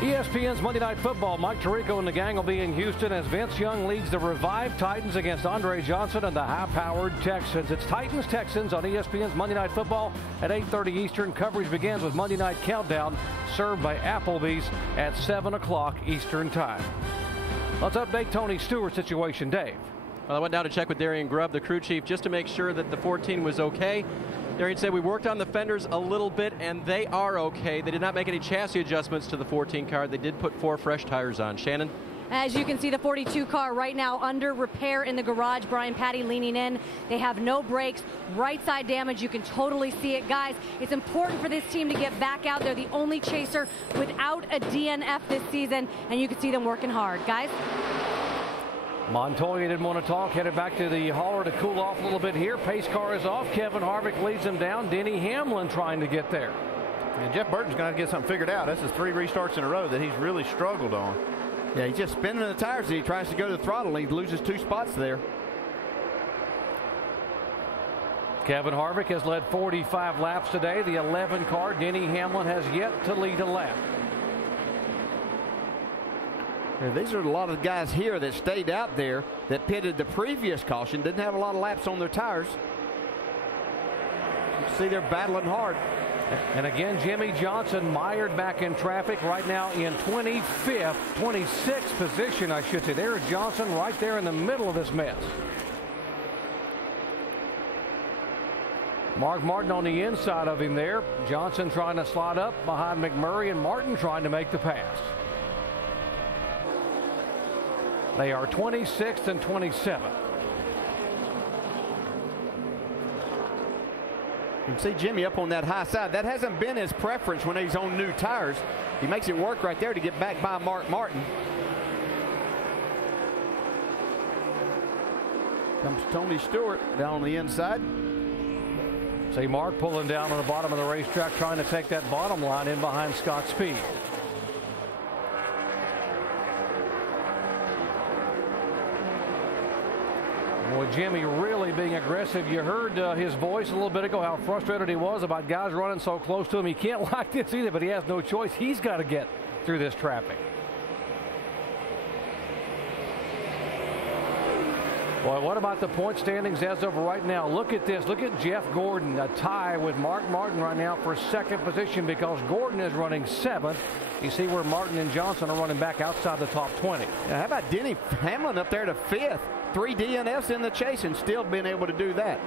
ESPN's Monday Night Football. Mike Tirico and the gang will be in Houston as Vince Young leads the revived Titans against Andre Johnson and the high-powered Texans. It's Titans-Texans on ESPN's Monday Night Football at 8:30 Eastern. Coverage begins with Monday Night Countdown, served by Applebee's at 7 o'clock Eastern Time. Let's update Tony Stewart's situation. Dave. Well, I went down to check with Darian Grubb, the crew chief, just to make sure that the 14 was okay. Darian said we worked on the fenders a little bit, and they are okay. They did not make any chassis adjustments to the 14 car. They did put 4 fresh tires on. Shannon? As you can see, the 42 car right now under repair in the garage. Brian Patty leaning in. They have no brakes. Right side damage. You can totally see it. Guys, it's important for this team to get back out. They're the only chaser without a DNF this season, and you can see them working hard. Guys? Montoya didn't want to talk, headed back to the hauler to cool off a little bit here. Pace car is off. Kevin Harvick leads him down. Denny Hamlin trying to get there. And Jeff Burton's going to get something figured out. That's his 3 restarts in a row that he's really struggled on. Yeah, he's just spinning the tires. He tries to go to the throttle, and he loses 2 spots there. Kevin Harvick has led 45 laps today. The 11 car, Denny Hamlin, has yet to lead a lap. These are a lot of guys here that stayed out there that pitted the previous caution, didn't have a lot of laps on their tires. You can see they're battling hard. And again, Jimmy Johnson mired back in traffic right now in 26th position, I should say. There's Johnson right there in the middle of this mess. Mark Martin on the inside of him there. Johnson trying to slide up behind McMurray, and Martin trying to make the pass. They are 26th and 27th. You can see Jimmy up on that high side. That hasn't been his preference when he's on new tires. He makes it work right there to get back by Mark Martin. Comes Tony Stewart down on the inside. See Mark pulling down on the bottom of the racetrack, trying to take that bottom line in behind Scott Speed. Well, Jimmy really being aggressive. You heard his voice a little bit ago, how frustrated he was about guys running so close to him. He can't like this either, but he has no choice. He's got to get through this traffic. Boy, what about the point standings as of right now? Look at this. Look at Jeff Gordon, a tie with Mark Martin right now for 2nd position because Gordon is running 7th. You see where Martin and Johnson are running back outside the top 20. Yeah, how about Denny Hamlin up there to 5th? 3 DNFs in the chase and still being able to do that.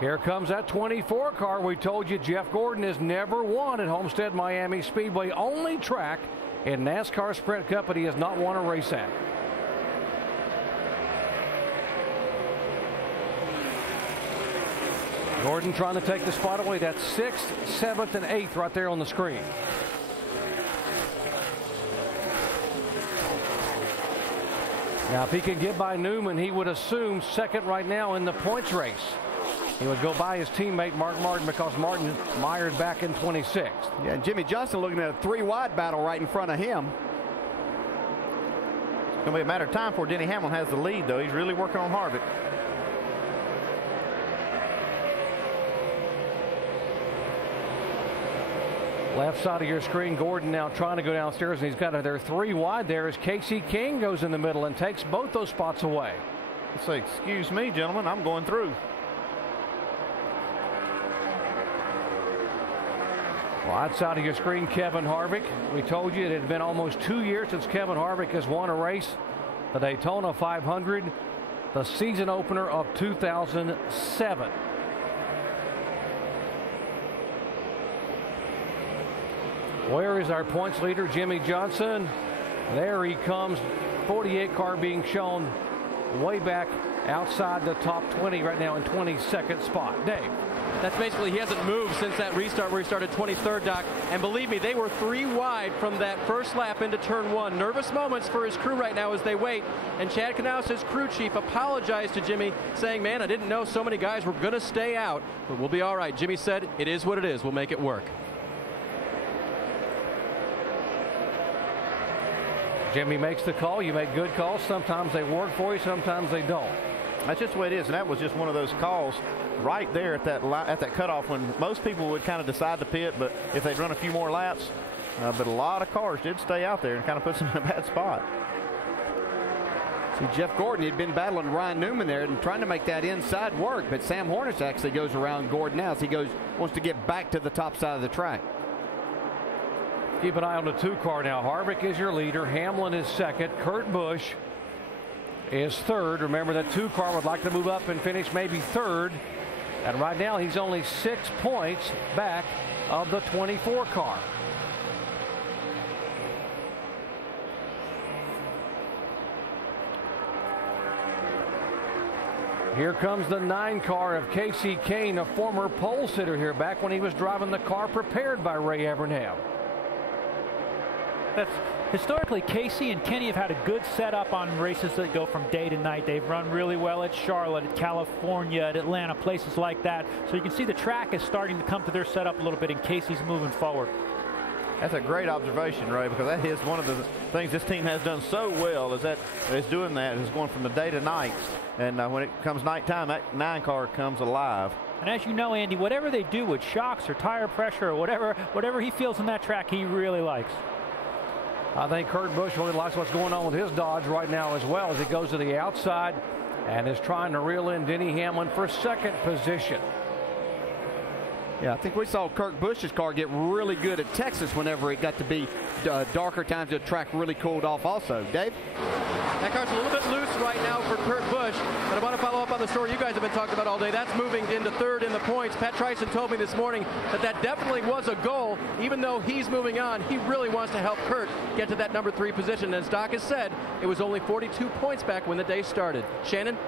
Here comes that 24 car. We told you Jeff Gordon has never won at Homestead-Miami Speedway. Only track in NASCAR Sprint Cup that he has not won a race at. Gordon trying to take the spot away. That's 6th, 7th, and 8th right there on the screen. Now, if he can get by Newman, he would assume 2nd right now in the points race. He would go by his teammate Mark Martin because Martin mired back in 26th. Yeah, and Jimmy Johnson looking at a 3-wide battle right in front of him. It's going to be a matter of time before Denny Hamlin has the lead, though. He's really working on Harvick. Left side of your screen, Gordon now trying to go downstairs, and he's got there 3 wide there as Casey King goes in the middle and takes both those spots away. Let's say, excuse me, gentlemen, I'm going through. Right side of your screen, Kevin Harvick. We told you it had been almost 2 years since Kevin Harvick has won a race. The Daytona 500, the season opener of 2007. Where is our points leader, Jimmy Johnson? There he comes. 48 car being shown way back outside the top 20 right now in 22nd spot. Dave. That's basically, he hasn't moved since that restart where he started 23rd, Doc. And believe me, they were 3 wide from that first lap into turn 1. Nervous moments for his crew right now as they wait. And Chad Knaus, his crew chief, apologized to Jimmy, saying, man, I didn't know so many guys were going to stay out, but we'll be all right. Jimmy said, it is what it is. We'll make it work. Jimmy makes the call. You make good calls. Sometimes they work for you, sometimes they don't. That's just the way it is, and that was just one of those calls right there at that cutoff when most people would kind of decide to pit, but if they'd run a few more laps, but a lot of cars did stay out there and kind of puts them in a bad spot. See, Jeff Gordon had been battling Ryan Newman there and trying to make that inside work, but Sam Hornish actually goes around Gordon now as he wants to get back to the top side of the track. Keep an eye on the 2 car now. Harvick is your leader. Hamlin is second. Kurt Busch is third. Remember, that 2 car would like to move up and finish maybe third. And right now he's only 6 points back of the 24 car. Here comes the 9 car of Casey Kane, a former pole sitter here back when he was driving the car prepared by Ray Evernham. That's historically, Casey and Kenny have had a good setup on races that go from day to night. They've run really well at Charlotte, at California, at Atlanta, places like that. So you can see the track is starting to come to their setup a little bit, and Casey's moving forward. That's a great observation, Ray, because that is one of the things this team has done so well is doing that, is going from the day to night. And when it comes nighttime, that 9 car comes alive. And as you know, Andy, whatever they do with shocks or tire pressure or whatever he feels in that track, he really likes. I think Kurt Busch really likes what's going on with his Dodge right now as well, as he goes to the outside and is trying to reel in Denny Hamlin for second position. Yeah, I think we saw Kurt Busch's car get really good at Texas whenever it got to be darker times. The track really cooled off also. Dave? That car's a little bit loose right now for Kurt Busch, but I want to follow up on the story you guys have been talking about all day. That's moving into third in the points. Pat Tryson told me this morning that definitely was a goal. Even though he's moving on, he really wants to help Kurt get to that number 3 position. As Doc has said, it was only 42 points back when the day started. Shannon?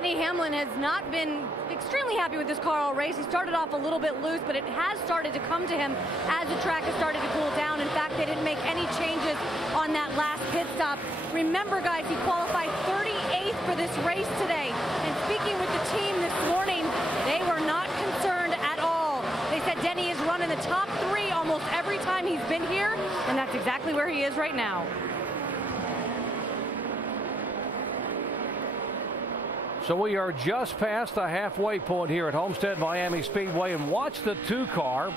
Denny Hamlin has not been extremely happy with this car all race. He started off a little bit loose, but it has started to come to him as the track has started to cool down. In fact, they didn't make any changes on that last pit stop. Remember, guys, he qualified 38th for this race today. And speaking with the team this morning, they were not concerned at all. They said Denny is running the top 3 almost every time he's been here, and that's exactly where he is right now. So we are just past the halfway point here at Homestead-Miami Speedway, and watch the 2 car.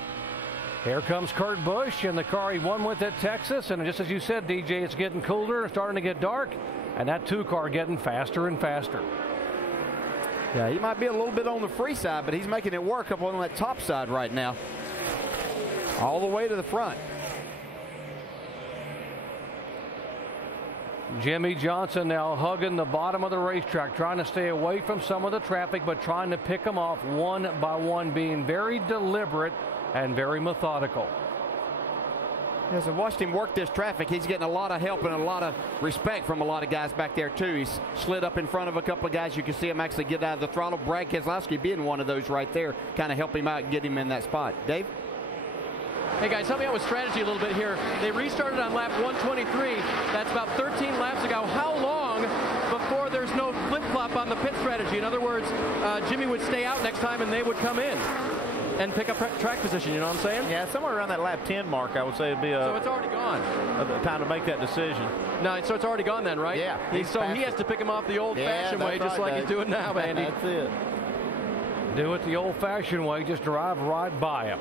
Here comes Kurt Busch in the car he won with at Texas, and just as you said, DJ, it's getting cooler, starting to get dark, and that 2 car getting faster and faster. Yeah, he might be a little bit on the free side, but he's making it work up on that top side right now. All the way to the front. Jimmy Johnson now hugging the bottom of the racetrack, trying to stay away from some of the traffic, but trying to pick them off one by one, being very deliberate and very methodical. As I watched him work this traffic, he's getting a lot of help and a lot of respect from a lot of guys back there, too. He's slid up in front of a couple of guys. You can see him actually get out of the throttle. Brad Keselowski being one of those right there, kind of help him out and get him in that spot. Dave? Hey guys, help me out with strategy a little bit here. They restarted on lap 123. That's about 13 laps ago. How long before there's no flip-flop on the pit strategy? In other words, Jimmy would stay out next time and they would come in and pick up track position, you know what I'm saying? Yeah, somewhere around that lap 10 mark, I would say it'd be so it's already gone. A time to make that decision. No, so it's already gone then, right? Yeah. So he has to pick him off the old-fashioned way, just like he's doing now, Andy. That's it. Do it the old-fashioned way, just drive right by him.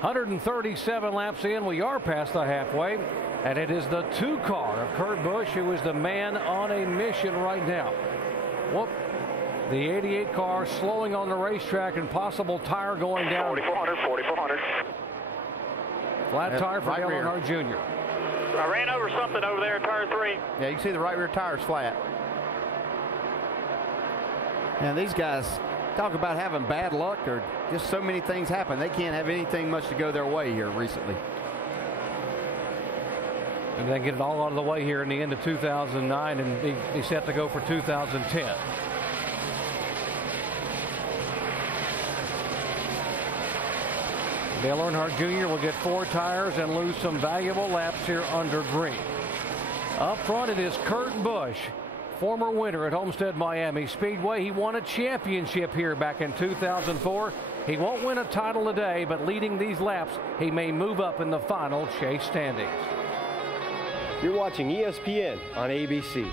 137 laps in, we are past the halfway, and it is the 2 car of Kurt Busch who is the man on a mission right now. Whoop. The 88 car slowing on the racetrack and possible tire going down. 4,400. Flat tire for right Dale rear. Earnhardt Jr. I ran over something over there in turn 3. Yeah, you can see the right rear tire's flat. And these guys talk about having bad luck or just so many things happen. They can't have anything much to go their way here recently. And then get it all out of the way here in the end of 2009 and be set to go for 2010. Dale Earnhardt Jr. will get 4 tires and lose some valuable laps here under green. Up front it is Kurt Busch, former winner at Homestead-Miami Speedway. He won a championship here back in 2004. He won't win a title today, but leading these laps, he may move up in the final chase standings. You're watching ESPN on ABC.